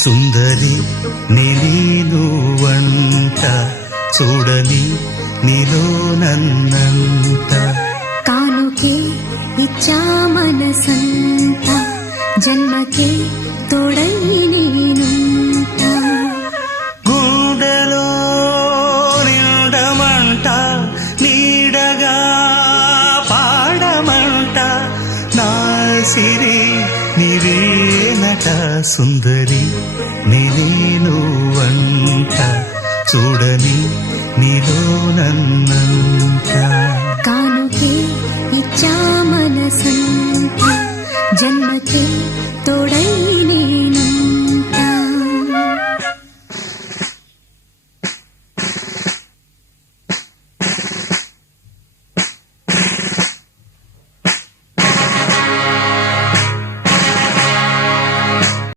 సుందరి నేను వంట చూడని నీలో నన్నంత కానుకే ఇచ్చా మనసంత జన్మకే తోడై నేనుంట గుండెలో నిండమంట నీడగా పాడమంట నా సిరి నీవేనట సుందరి నేను వంట చూడని నీలో నన్నంత కానుకే ఇచ్చా మనసంత జన్మకే తోడై